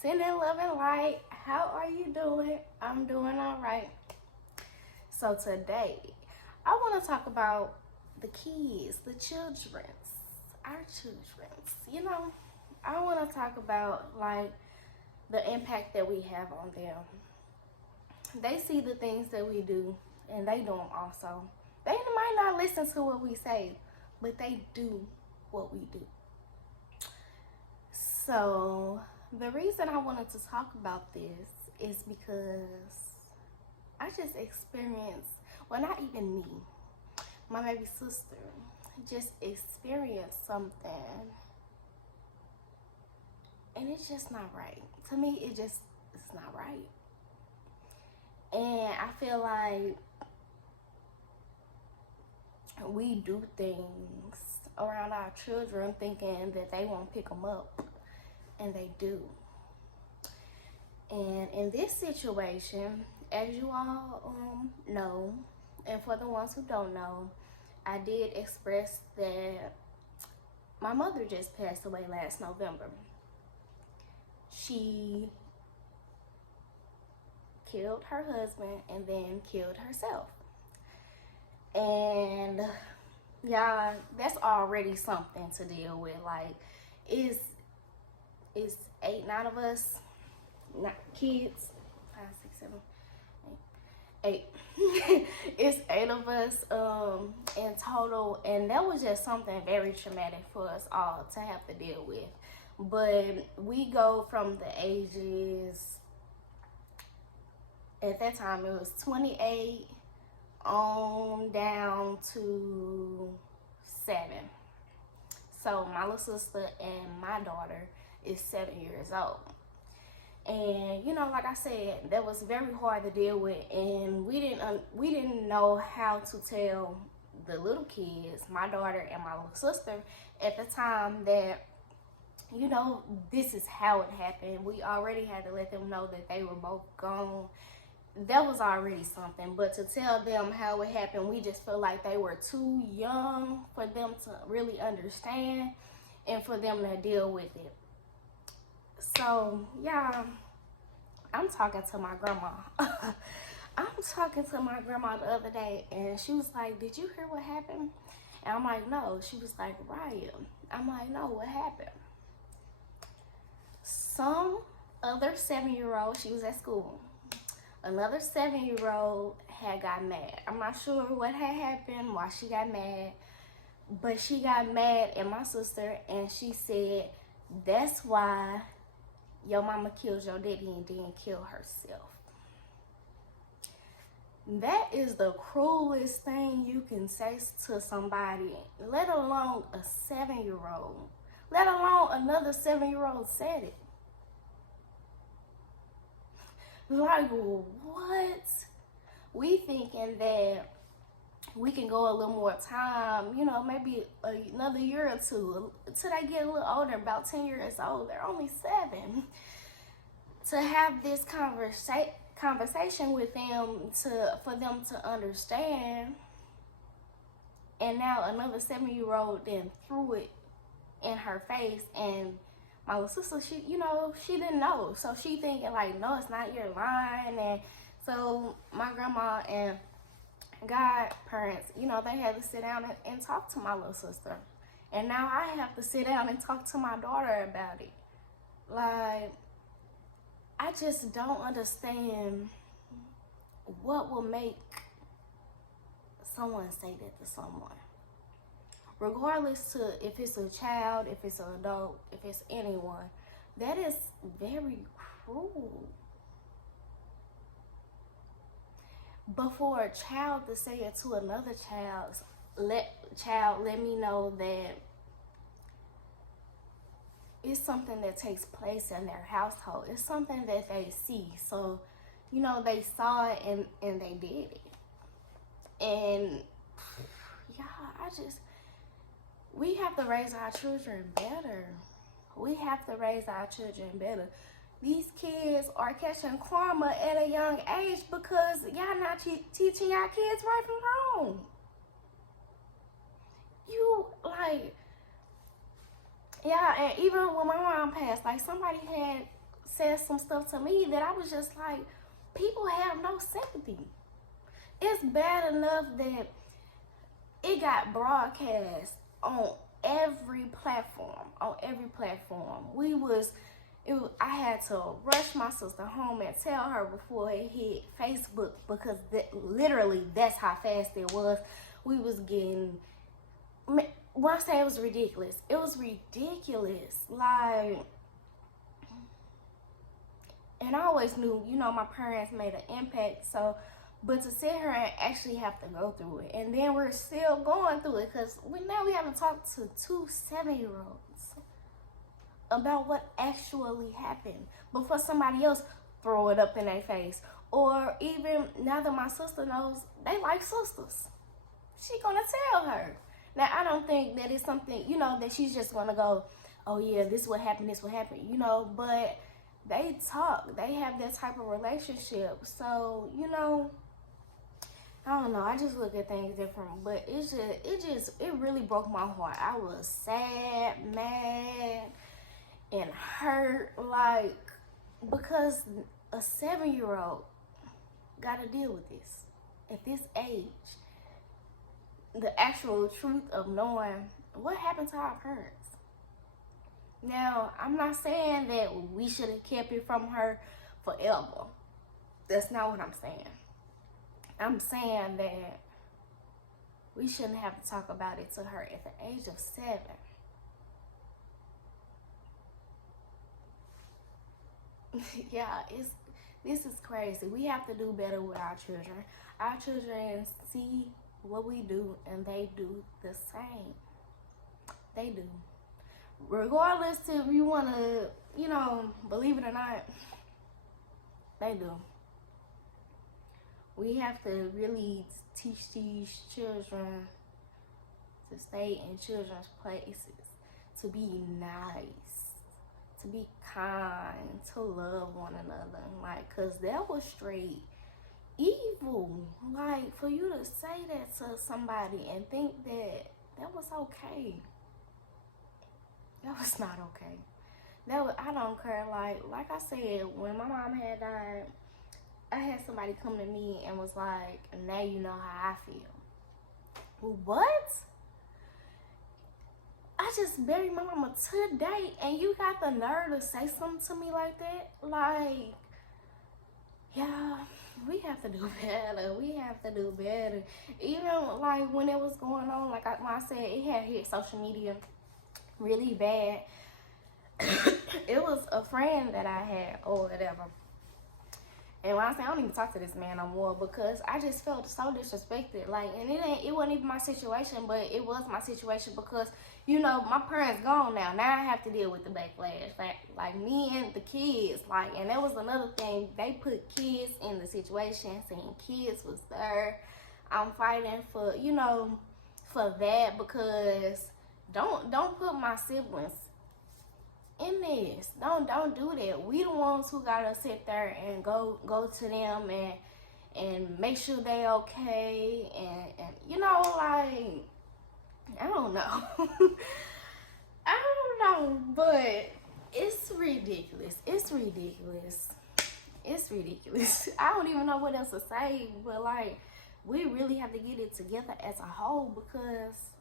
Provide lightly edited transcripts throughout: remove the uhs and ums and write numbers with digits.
Sending love and light. How are you doing? I'm doing all right. So today, I want to talk about the kids, the children's, our children's. I want to talk about like the impact that we have on them. They see the things that we do, and they do them also. They might not listen to what we say, but they do what we do. So the reason I wanted to talk about this is because I just experienced, well, not even me, my baby sister just experienced something, and it's just not right. To me, it's not right. And I feel like we do things around our children thinking that they won't pick them up, and they do. And in this situation, as you all know, and for the ones who don't know, I did express that my mother just passed away last November. She killed her husband and then killed herself. And y'all, that's already something to deal with. Like, it's 8, 9 of us, not kids, 5, 6, 7, 8. It's 8 of us in total, and that was just something very traumatic for us all to have to deal with. But we go from the ages, at that time it was 28 on down to 7. So my little sister and my daughter is 7 years old. And like I said, that was very hard to deal with, and we didn't know how to tell the little kids, my daughter and my little sister, at the time that this is how it happened. We already had to let them know that they were both gone. That was already something, but to tell them how it happened, we just feel like they were too young for them to really understand and for them to deal with it. So, yeah, I'm talking to my grandma. I'm talking to my grandma the other day, and she was like, "Did you hear what happened?" And I'm like, "No." She was like, "Ryan." I'm like, "No, what happened?" Some other 7-year-old, she was at school, another 7-year-old had got mad. I'm not sure what had happened, why she got mad, but she got mad at my sister, and she said, "That's why your mama killed your daddy and didn't kill herself." That is the cruelest thing you can say to somebody, let alone a 7-year-old, let alone another 7-year-old said it. Like, what? We thinking that we can go a little more time, maybe another year or two, until they get a little older, about 10 years old. They're only 7. To have this conversation with them, for them to understand. And now another 7-year-old then threw it in her face, and my little sister, she didn't know. So she thinking like, no, it's not your line. And so my grandma and godparents, they had to sit down and talk to my little sister. And now I have to sit down and talk to my daughter about it. Like, I just don't understand what will make someone say that to someone. Regardless to if it's a child, if it's an adult, if it's anyone, that is very cruel. But for a child to say it to another child, let me know that it's something that takes place in their household. It's something that they see. So, they saw it and they did it. And yeah, we have to raise our children better. We have to raise our children better. These kids are catching karma at a young age because y'all not teaching y'all kids right from wrong. Yeah, and even when my mom passed, like, somebody had said some stuff to me that I was just like, people have no sympathy. It's bad enough that it got broadcast on every platform. I had to rush my sister home and tell her before it hit Facebook, because literally that's how fast it was. We was getting, when I say it was ridiculous, like, and I always knew, my parents made an impact, so, but to sit here and actually have to go through it, and then we're still going through it, because we haven't talked to 2 7-year-olds about what actually happened before somebody else throw it up in their face. Or even now that my sister knows, they like sisters, she gonna tell her. Now, I don't think that it's something, that she's just gonna go, oh yeah, this what happened, but they talk, they have that type of relationship. So, I don't know, I just look at things different, but it really broke my heart. I was sad, mad, and hurt, like, because a 7-year-old gotta deal with this at this age. The actual truth of knowing what happened to our parents. Now, I'm not saying that we should have kept it from her forever. That's not what I'm saying. I'm saying that we shouldn't have to talk about it to her at the age of 7. Yeah, this is crazy. We have to do better with our children. Our children see what we do, and they do the same. They do. Regardless if you want to, believe it or not, they do. We have to really teach these children to stay in children's places, to be nice, to be kind, to love one another. Like, cause that was straight evil. Like, for you to say that to somebody and think that was okay. That was not okay. I don't care. Like I said, when my mom had died, I had somebody come to me and was like, now you know how I feel. What? I just buried my mama today, and you got the nerve to say something to me like that? Like, yeah, we have to do better. Even like when it was going on, like when I said it had hit social media really bad. It was a friend that I had or whatever. And when I say I don't even talk to this man no more, because I just felt so disrespected. Like, and it wasn't even my situation, but it was my situation because, my parents gone now. Now I have to deal with the backlash. Like me and the kids. Like, and that was another thing. They put kids in the situation, saying kids was there. I'm fighting for, for that, because don't put my siblings in this. Don't do that. We the ones who gotta sit there and go to them and make sure they okay, and like, I don't know. I don't know, but it's ridiculous. I don't even know what else to say, but like, we really have to get it together as a whole, because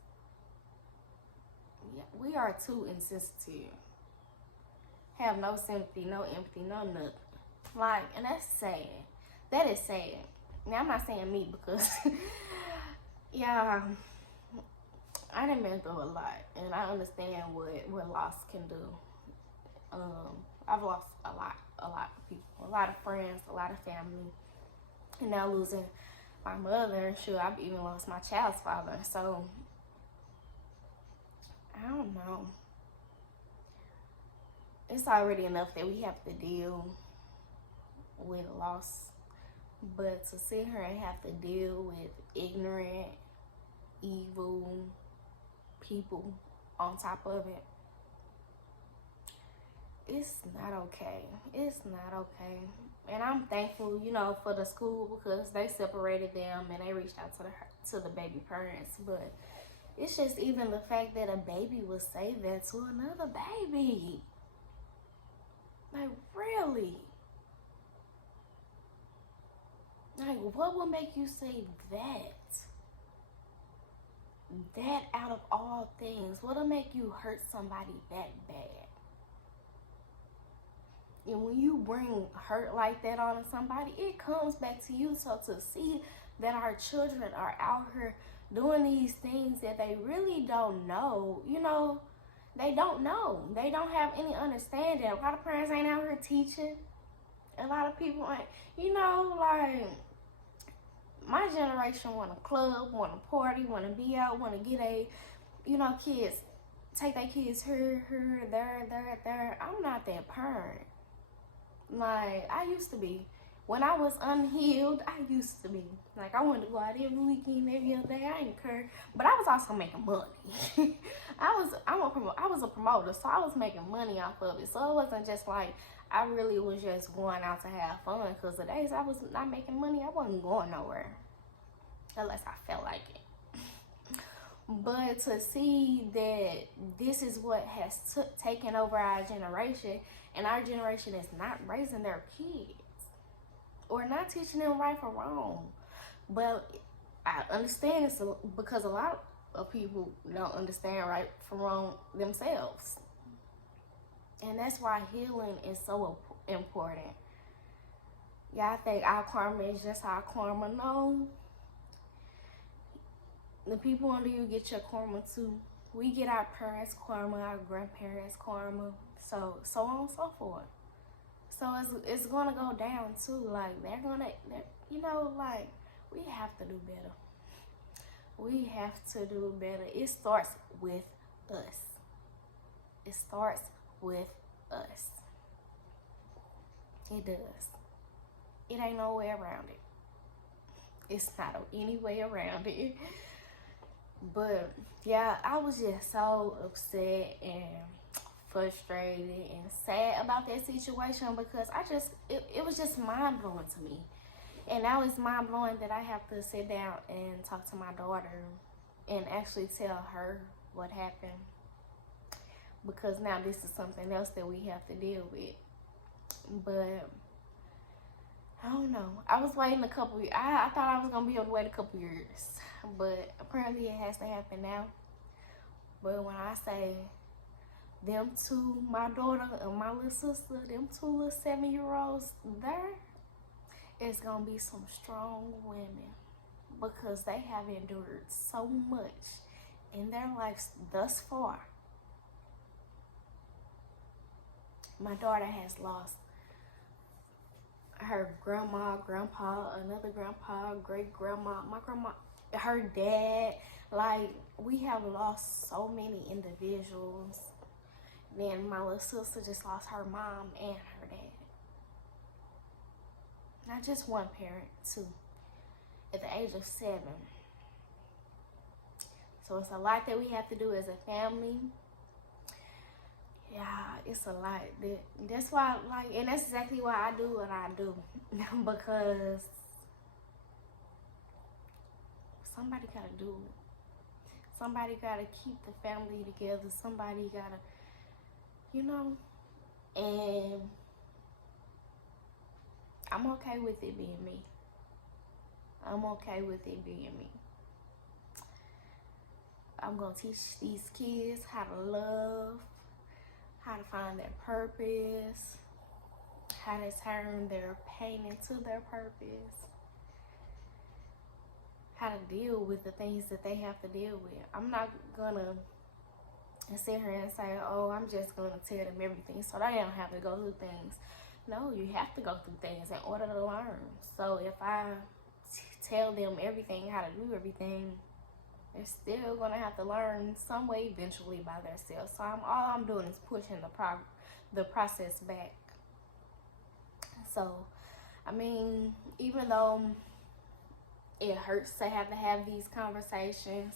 we are too insensitive. Have no sympathy, no empathy, no nothing. Like, and that's sad. That is sad. Now, I'm not saying me, because, yeah, I done been through a lot, and I understand what loss can do. I've lost a lot of people, a lot of friends, a lot of family, and now losing my mother. Sure, I've even lost my child's father. So, I don't know. It's already enough that we have to deal with loss, but to sit here and have to deal with ignorant, evil people on top of it, it's not okay. And I'm thankful, for the school, because they separated them and they reached out to the baby parents. But it's just even the fact that a baby would say that to another baby. Like, real what would make you say that? That out of all things, what'll make you hurt somebody that bad? And when you bring hurt like that on somebody, it comes back to you. So to see that our children are out here doing these things that they really don't know, you know, they don't know. They don't have any understanding. A lot of parents ain't out here teaching. A lot of people ain't, you know, like, my generation want a club, want a party, want to be out, want to get kids, take their kids here, there. I'm not that parent. Like, I used to be. When I was unhealed, I used to be. Like, I wanted to go out every weekend, every other day. I didn't care. But I was also making money. I was a promoter, so I was making money off of it. So it wasn't just like I really was just going out to have fun. Because the days I was not making money, I wasn't going nowhere. Unless I felt like it. But to see that this is what has taken over our generation, and our generation is not raising their kids or not teaching them right from wrong. But I understand it's because a lot of people don't understand right from wrong themselves. And that's why healing is so important. Y'all think our karma is just our karma? No. The people under you get your karma too. We get our parents' karma, our grandparents' karma, so on and so forth. So it's gonna go down too. Like they're like we have to do better. We have to do better. It starts with us. It starts with us. It does. It ain't no way around it. It's not any way around it. But yeah, I was just so upset and frustrated and sad about that situation because it was just mind blowing to me. And now it's mind blowing that I have to sit down and talk to my daughter and actually tell her what happened. Because now this is something else that we have to deal with. But I don't know. I was waiting a couple years. I thought I was going to be able to wait a couple years. But apparently it has to happen now. But when I say them two, my daughter and my little sister, them two little 7-year-olds there, it's going to be some strong women. Because they have endured so much in their lives thus far. My daughter has lost her grandma, grandpa, another grandpa, great grandma, my grandma, her dad. Like, we have lost so many individuals. Then my little sister just lost her mom and her dad. Not just one parent, two. At the age of 7. So it's a lot that we have to do as a family. Yeah, it's a lot. That's why, and that's exactly why I do what I do. Because somebody gotta do it. Somebody gotta keep the family together. Somebody gotta, and I'm okay with it being me. I'm okay with it being me. I'm gonna teach these kids how to love, how to find their purpose, how to turn their pain into their purpose, how to deal with the things that they have to deal with. I'm not gonna sit here and say, oh, I'm just gonna tell them everything so they don't have to go through things. No, you have to go through things in order to learn. So if I tell them everything, how to do everything, they're still gonna have to learn some way eventually by themselves. So all I'm doing is pushing the process back. So, I mean, even though it hurts to have these conversations,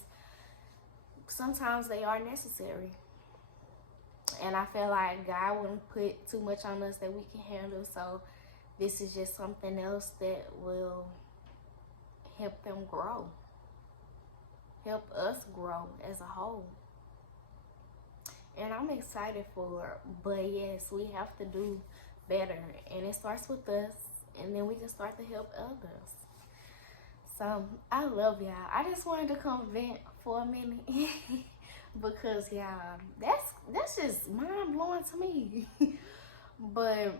sometimes they are necessary. And I feel like God wouldn't put too much on us that we can handle. So this is just something else that will help them grow. Help us grow as a whole. And I'm excited for it. But yes, we have to do better. And it starts with us. And then we can start to help others. So I love y'all. I just wanted to come vent for a minute because y'all, that's just mind blowing to me. But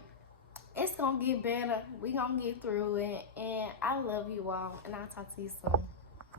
it's gonna get better. We gonna get through it, and I love you all, and I'll talk to you soon.